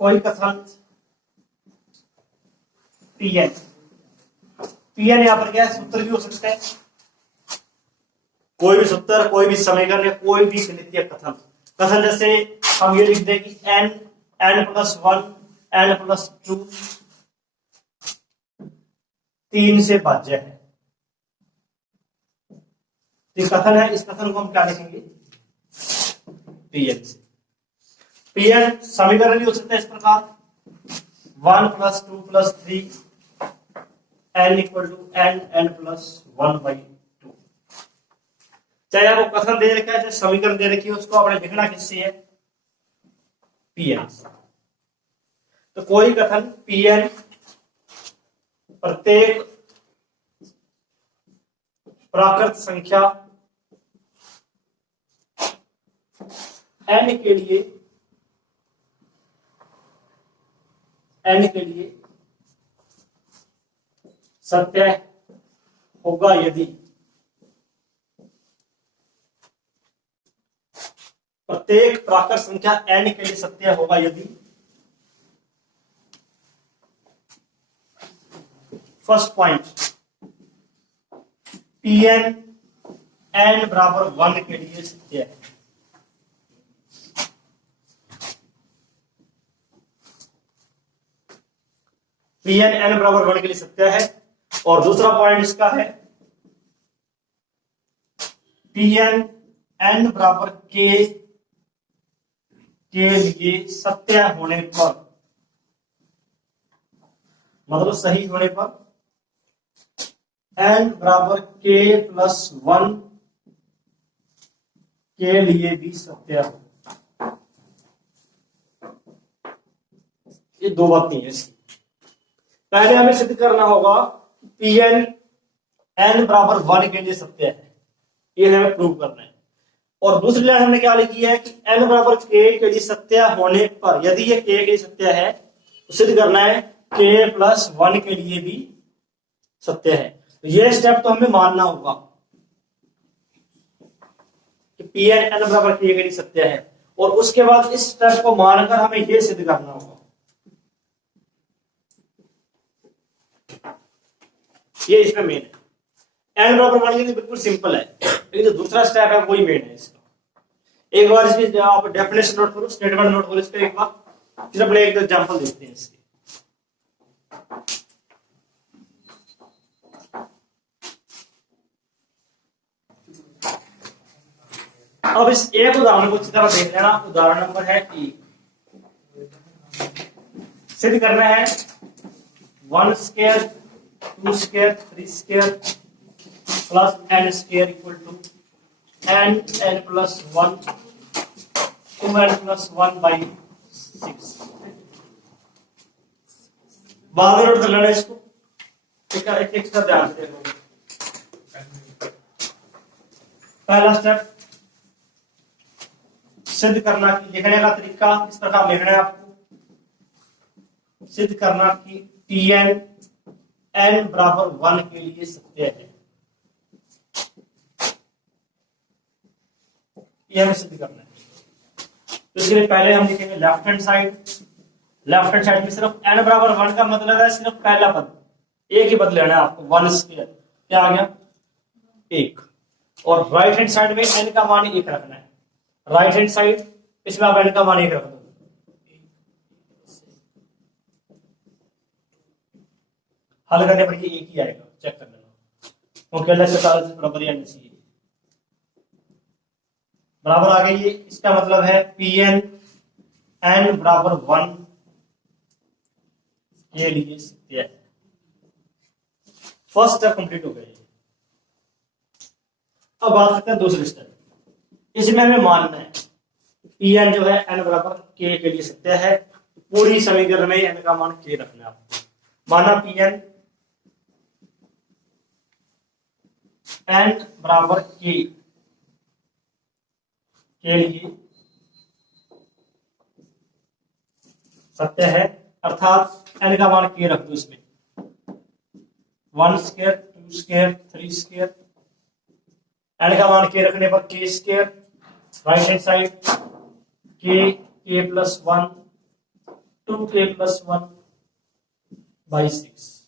कोई कथन Pn, Pn यहां पर क्या है, सूत्र भी हो सकता है, कोई भी सूत्र, कोई भी समीकरण या कोई भी गणितीय कथन। कथन जैसे हम ये लिख दें कि n n+1 n+2 3 से भाज्य है, तो कथन है, इस कथन को हम क्या लिखेंगे, Pn से। Pn समीकरण भी हो सकता है इस प्रकार 1+2+3 n = n+1/2। चाहे आपको कथन दे रखा है चाहे समीकरण दे रखी है, उसको आपने लिखना किससे है, Pn। तो कोई कथन Pn प्रत्येक प्राकृत संख्या n के लिए सत्य होगा यदि प्रत्येक प्राकृत संख्या n के लिए सत्य होगा यदि फर्स्ट पॉइंट Pn n=1 के लिए सत्य है। Pn n=1 के लिए सत्य है। और दूसरा पॉइंट इसका है Pn n=k के लिए सत्य होने पर, मतलब सही होने पर n=k+1 के लिए भी सत्य हो। ये दो बात नहीं है इसकी। पहले हमें सिद्ध करना होगा Pn n=1 के लिए सत्य है, ये हमें प्रूव करना है। और दूसरी लाइन हमने क्या लिखी है कि n=k के लिए सत्य होने पर, यदि ये k के लिए सत्य है तो सिद्ध करना है k+1 के लिए भी सत्य है। तो ये स्टेप तो हमें मानना होगा कि Pn n=k के लिए सत्य है, और उसके बाद इस स्टेप को मानकर हमें ये सिद्ध करना होगा। ये इसमें मेन है, n=1 के लिए बिल्कुल सिंपल है, लेकिन जो दूसरा स्टेप है वही मेन है इसका। एक बार इसकी आप डेफिनेशन नोट करो, स्टेटमेंट नोट करो इसका एक बार, फिर अपने एक एग्जांपल देखते हैं इसके। अब इस एक उदाहरण को अच्छी तरह देख लेना। उदाहरण नंबर है E। सिद्ध करना है 1² 2² 3² plus n² n n+1 2n+1/6। बाद में नोट कर लेना इसको, एक एक स्टेप ध्यान से देखो। पहला स्टेप सिद्ध करना कि लिखने का तरीका इस प्रकार लिखना है आपको, सिद्ध करना कि Pn n=1 के लिए सत्य है। यह हमें सिद्ध करना है। तो इसके लिए पहले हम लिखेंगे left hand side. Left hand side में सिर्फ n=1 का मतलब है सिर्फ पहला पद, एक ही पद लेना है आपको, 1²। क्या आ गया, 1। और राइट हैंड साइड में n का मान 1 रखना है। राइट हैंड साइड इसमें आप n का मान 1 रख दो। हल करने पर ये 1 ही आएगा, चेक कर लेना, क्योंकि अलग से बराबर या नहीं बराबर आ गई। ये इसका मतलब है Pn n=1 के लिए सत्य है। फर्स्ट स्टेप कंप्लीट हो गया। अब बात करते हैं दूसरे स्टेप। इसमें हमें मानना है Pn जो है n=k के लिए सत्य है। पूरी समीकरण में n का मान k रखना है आपको। माना Pn n=k के लिए सत्य है, अर्थात n का मान k रख दो इसमें, 1² 2² 3²। n का मान k रखने पर k², right hand side k+1 2k plus 1/6।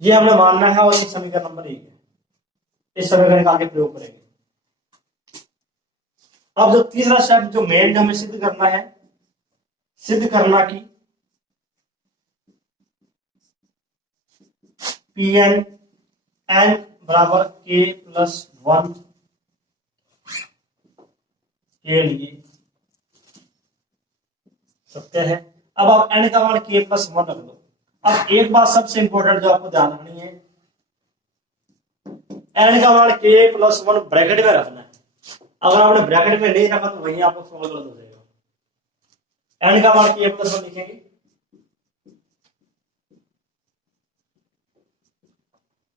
ये हमें मानना है और ये समीकरण नंबर 1 है। इस समीकरण का आगे प्रयोग करेंगे। अब जो तीसरा स्टेप जो मेन हमें सिद्ध करना है, सिद्ध करना कि Pn n बराबर k प्लस 1 के लिए सत्य है। अब आप n का मान k प्लस 1 रख दो। अब एक बात सबसे इंपॉर्टेंट जो आपको ध्यान रखनी है, n का मान k प्लस 1 ब्रैकेट में रखना है। अगर आपने ब्रैकेट में नहीं रखा तो वहीं आपको सवाल गलत हो जाएगा। n का मान k प्लस 1 लिखेंगे,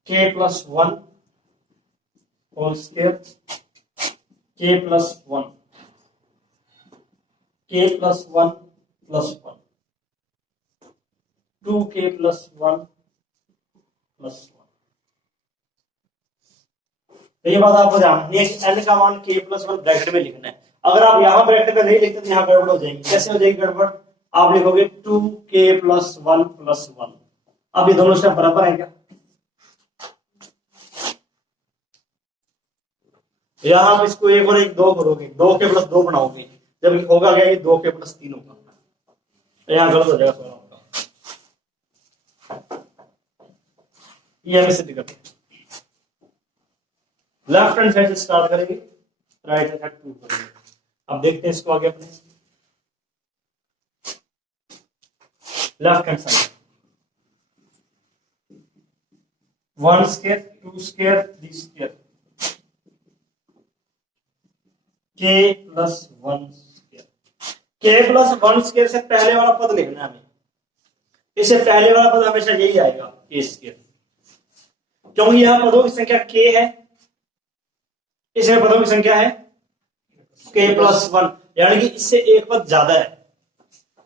k plus 1 whole square, k plus 1, k plus 1 plus 1, 2k plus 1 plus 1। तो ये बात आपको ध्यान रखनी है कि n का मान k प्लस 1 ब्रैकेट में लिखना है। अगर आप यहां ब्रैकेट में नहीं लिखते तो यहां गड़बड़ हो जाएगी। कैसे हो जाएगी गड़बड़? आप लिखोगे 2k प्लस 1 प्लस 1। अब ये दोनों स्टेप बराबर है क्या? यहां आप इसको 1 और 1 2 करोगे, 2k प्लस 2 बनाओगे, जब होगा क्या ये 2k प्लस 3 होगा। तो यहां गलत हो जाएगा सवाल आपका। ये हमें सिद्ध करते हैं। लेफ्ट हैंड साइड से स्टार्ट करेंगे, राइट हैंड साइड प्रूव करेंगे। अब देखते हैं इसको आगे अपने left hand side 1 square 2 square 3 square k plus 1 square. k plus 1 square से पहले वाला पद लिखना है हमें। इससे पहले वाला पद हमेशा यही आएगा k स्क्वायर, क्योंकि यहां पदों की संख्या k है, इसमें पदों की संख्या है k प्लस 1, यानी कि इससे एक पद ज्यादा है।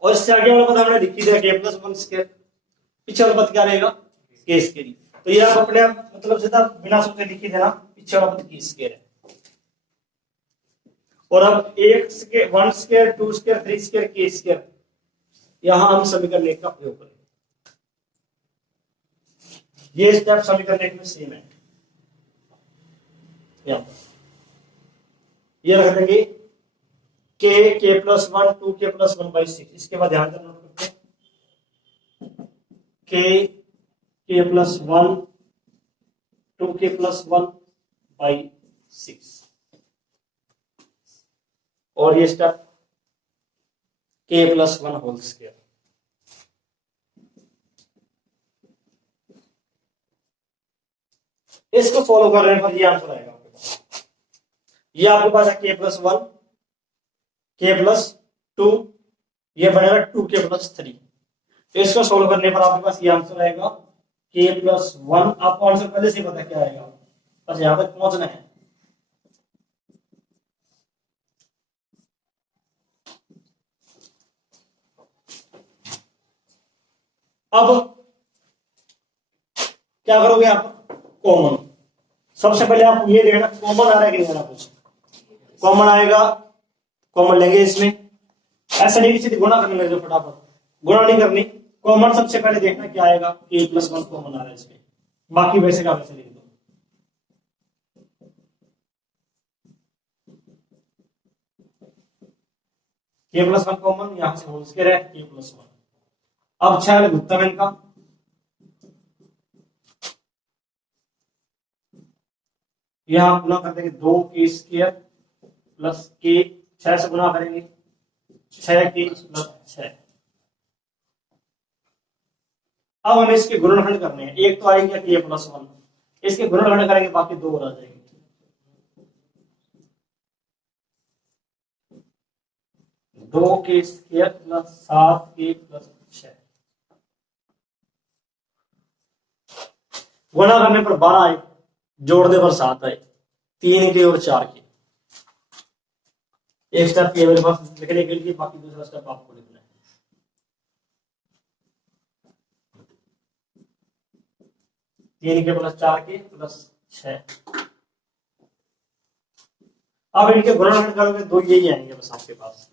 और इससे आगे वाला पद हमने लिख दिया k प्लस 1 स्क्वायर, पीछे वाला पद क्या रहेगा k स्क्वायर। तो ये आप अपने मतलब सीधा बिना सोचे लिख ही देना, पीछे वाला पद k स्क्वायर है। और अब 1 square 2 square 3 square k square, यहां हम समीकरण 1 का प्रयोग करेंगे। ये स्टेप समीकरण 1 में सेम है। ये रख देंगे k प्लस 1 2k प्लस 1/6। इसके बाद ध्यान देना k प्लस 1 2k प्लस 1/6। और ये step k plus 1 whole square. इसको फॉलो कर रहे पर ये आंसर आएगा आपके पास। ये आपके पास है k प्लस 1 k प्लस 2, ये बनेगा 2k प्लस 3। इसको सोल्व करने पर आपके पास ये आंसर आएगा k प्लस 1। आपको आंसर पहले से पता क्या आएगा, बस यहां तक पहुंचना है। अब क्या करोगे आप? कॉमन। सबसे पहले आप ये देखना कॉमन आ रहा है कि नहीं आ रहा। कुछ कॉमन आएगा, कॉमन लेंगे इसमें। ऐसा नहीं कि सीधे गुणा करने लगे फटाफट, गुणा नहीं करनी। कॉमन सबसे पहले देखना क्या आएगा, k प्लस 1 कॉमन आ रहा है इसमें, बाकी वैसे का वैसे लिख दो। k प्लस 1 कॉमन, यहां से होल स्क्वायर है k प्लस 1। अब 6 लघुत्तम इनका, यहां गुना कर देंगे 2k स्क्वायर प्लस k, 6 से गुना करेंगे 6k प्लस 6। अब हमें इसके गुणनखंड करने हैं। एक तो आएगा k प्लस 1, इसके गुणनखंड करेंगे, बाकी 2 और आ जाएंगे। 2k square plus 7k plus 6, गुणा करने पर 12 आए, जोड़ने पर 7 आए, 3 के और 4 के। एक स्टेप ये मेरे पास लिखने के लिए, बाकी दूसरा स्टेप आपको लिखना है। तीन के प्लस 4 के प्लस 6। अब इनके गुणनखंड करोगे दो यही आएंगे बस आपके पास,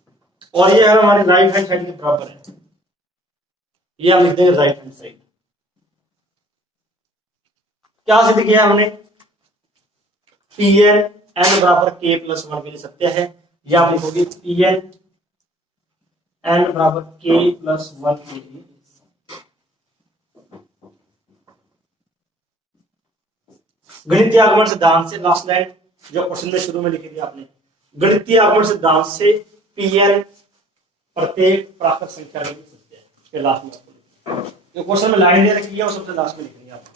और ये है हमारे राइट हैंड साइड के बराबर है, ये हम लिख देंगे राइट हैंड साइड। क्या सिद्ध किया हमने, पी एन एन बराबर के प्लस वन के लिए सत्य है, या आप लिखोगे पी एन एन बराबर के प्लस वन के लिए। गणितीय आगमन सिद्धांत से, लास्ट लाइन जो क्वेश्चन में शुरू में लिखी थी आपने, गणितीय आगमन सिद्धांत से पी एन प्रत्येक प्राकृत संख्या के लिए सत्य है, इसके लास्ट में आपको जो क्वेश्चन में लाइन दे रखी है वो सबसे लास्ट में लिखनी है आपको।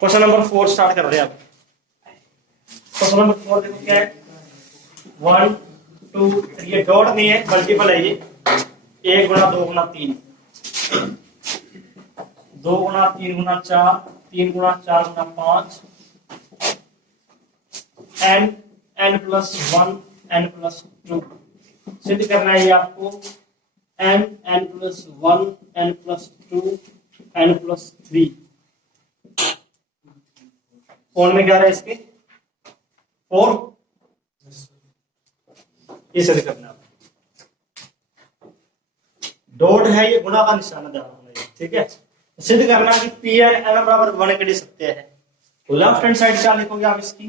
क्वेश्चन नंबर 4 स्टार्ट कर रहे हैं आप। क्वेश्चन नंबर 4 देखो क्या है, 1 2 3, ये डॉट नहीं है मल्टीपल है, ये 1 गुना 2 गुना 3, 2 गुना 3 गुना 4, 3 गुना 4 गुना 5, n प्लस 1 n प्लस 2 सिद्ध करना है ये आपको, n plus 1 n plus 2 n plus 3। कौन में क्या रहा है इसके 4, ये सिद्ध करना है। डॉट है ये गुणा का निशान ध्यान रखना, ठीक है। सिद्ध करना है कि पी एन एन बराबर 1 के लिए सत्य है, तो लेफ्ट हैंड साइड क्या लिखोगे आप इसकी,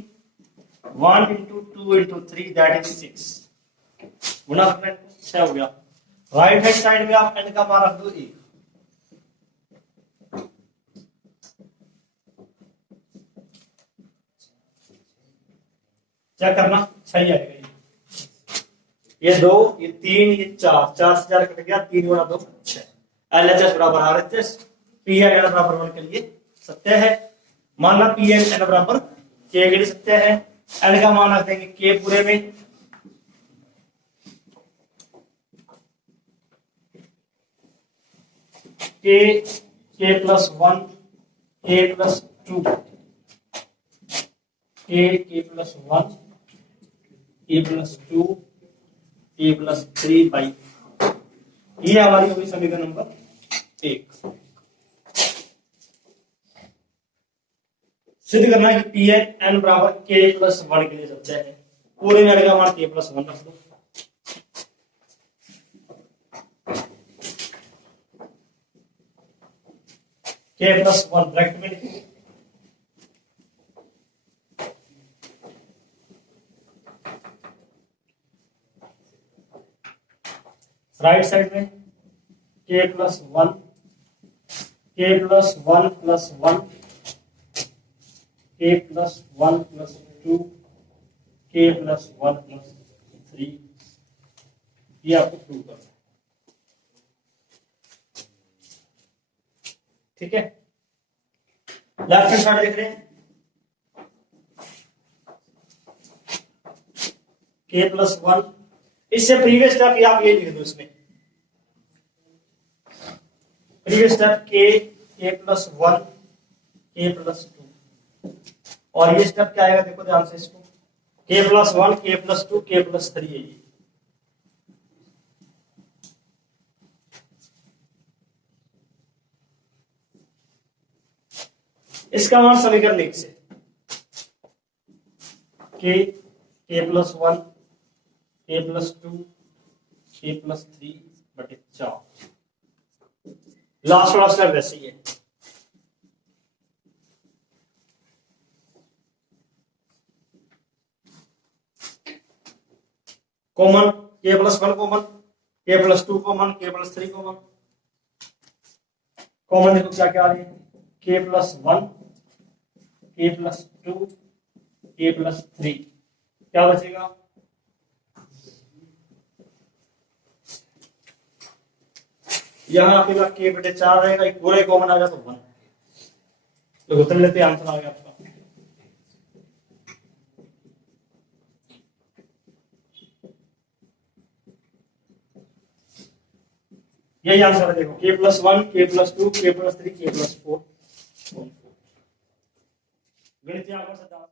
1 इंटू 2 इंटू 3 दैट इज 6, गुणा करना 6 हो गया। राइट हैंड साइड में आप एन का मान रख दो 1, क्या करना सही आएगा, ये 2 ये 3 ये 4, 4 से 4 कट गया, 3 गुणा 2 6, LHS बराबर RHS, पी एन एन बराबर 1 के लिए सत्य है। मानना पी एन एन बराबर के लिए सत्य है, एन का मान रख देंगे के पूरे में, के प्लस 1 के प्लस 2 के प्लस 1 के प्लस 2 के प्लस 3 बाई, ये हमारी होगी समीकरण नंबर 1। सिद्ध करना है कि पी एन एन बराबर के प्लस 1 के लिए सत्य है, पूरे में का मान के प्लस 1 रख दो, के प्लस 1 ब्रैकेट में लिखो, राइट साइड में के प्लस 1 के प्लस 1 प्लस 1 के प्लस 1 प्लस 2 के प्लस 1 प्लस 3, ये आपको प्रूव करना है, ठीक है। लेफ्ट हैंड साइड देख रहे हैं, के प्लस 1, इससे प्रीवियस स्टेप आप ये लिख दो, इसमें प्रीवियस स्टेप के प्लस 1 के प्लस 2, और ये स्टेप क्या आएगा देखो ध्यान से, इसको के प्लस 1 के प्लस 2 के प्लस 3 है ये, इसका मान समीकरण 1 से के प्लस 1 के प्लस 2 के प्लस 3 बटे 4, लास्ट वाला स्टेप वैसे ही है। कॉमन के प्लस 1 कॉमन, के प्लस 2 कॉमन, के प्लस 3 कॉमन, कॉमन देखो क्या क्या आ रही है, के प्लस 1 के प्लस 2 के प्लस 3, क्या बचेगा, यहां आपके पास के बटे 4 रहेगा, एक पूरा कॉमन आ गया तो 1, तो उत्तर लेते आंसर आ गया आपका। यही आंसर है देखो, के प्लस 1 के प्लस 2 के प्लस 3 के प्लस 4। गणितीय आगमन सिद्धांत